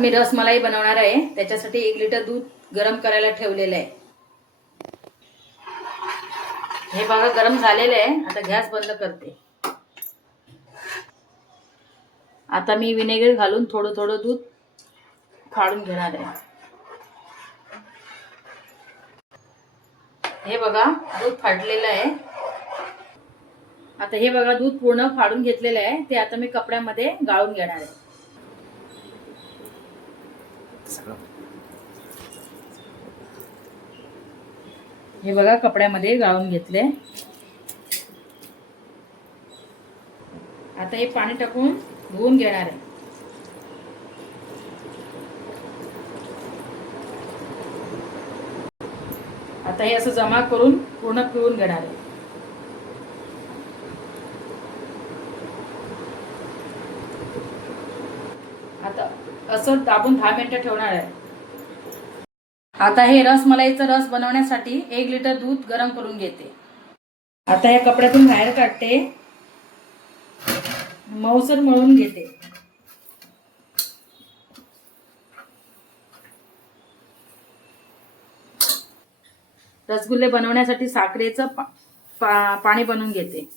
मी रसमलाई बनवणार आहे। त्याच्यासाठी 1 लिटर दूध गरम करायला ठेवलेलं आहे। हे बघा गरम झालेलं आहे। आता गॅस बंद करते। आता मी विनेगर घालून थोडं थोडं दूध फाडून घेणार आहे। हे बघा दूध फाटलेलं आहे। आता हे बघा दूध पूर्ण फाडून घेतलेलं आहे। ते आता मी कपड्यामध्ये गाळून घेणार आहे। हे बघा कपड्यामध्ये गाळून घेतले। आता हे पाणी टाकून धुवून घेणार आहे। आता हे असं जमा करून पूर्ण पिळून घेणार आहे। आता असं दाबून 10 मिनिटं ठेवणार आहे। आता हे रसमलाईचा रस बनवण्यासाठी 1 लिटर दूध गरम करून घेते। आता या कपड्यातून बाहेर काढते। मऊसर मळून घेते। रसगुल्ले बनवण्यासाठी साखरेचं पाणी बनवून घेते।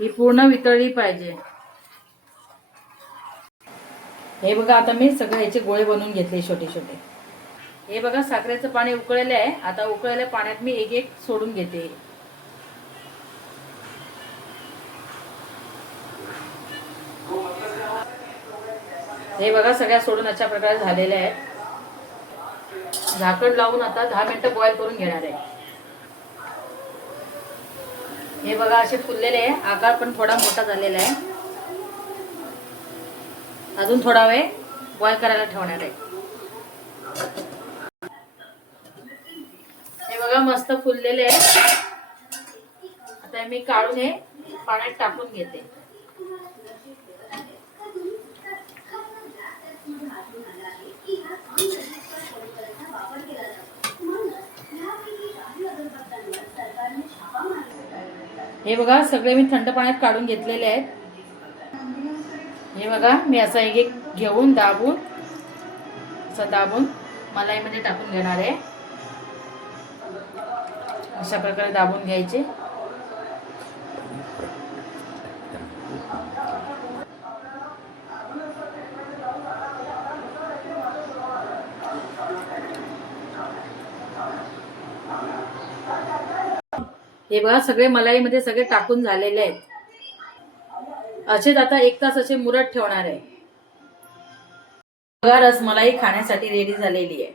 ही पूर्ण वितळली पाहिजे। हे बघा आता मी सगळे याचे गोळे बनवून घेतले छोटे छोटे। हे बघा साखरेचं पाणी उकळलेलं आहे। आता उकळलेल्या पाण्यात मी एक एक सोडून घेते। हे बघा सगळ्या सोडून अशा प्रकारे झालेले आहेत। झाकण लावून आता 10 मिनिटं बॉईल करून घेणार आहे। हे बघा असे फुललेले आहे। आकार पण थोडा मोठा झालेला आहे। अजून थोडा वेळ बॉईल करायला ठेवणार आहे। हे बघा मस्त फुललेले आहे। आता मी काढून हे पाण्यात टाकून घेते। हे बघा सगळे मी थंड पाण्यात काढून घेतलेले आहेत। हे बघा मी असं एक एक घेऊन दाबून मलाईमध्ये टाकून घेणार आहे। अशा प्रकारे दाबून घ्यायचे। हे बघा सगळे मलाईमध्ये सगळे टाकून झालेले आहेत। असेच आता 1 तास असे मुरत ठेवणार आहे। बघा रसमलाई खाण्यासाठी रेडी झालेली आहे।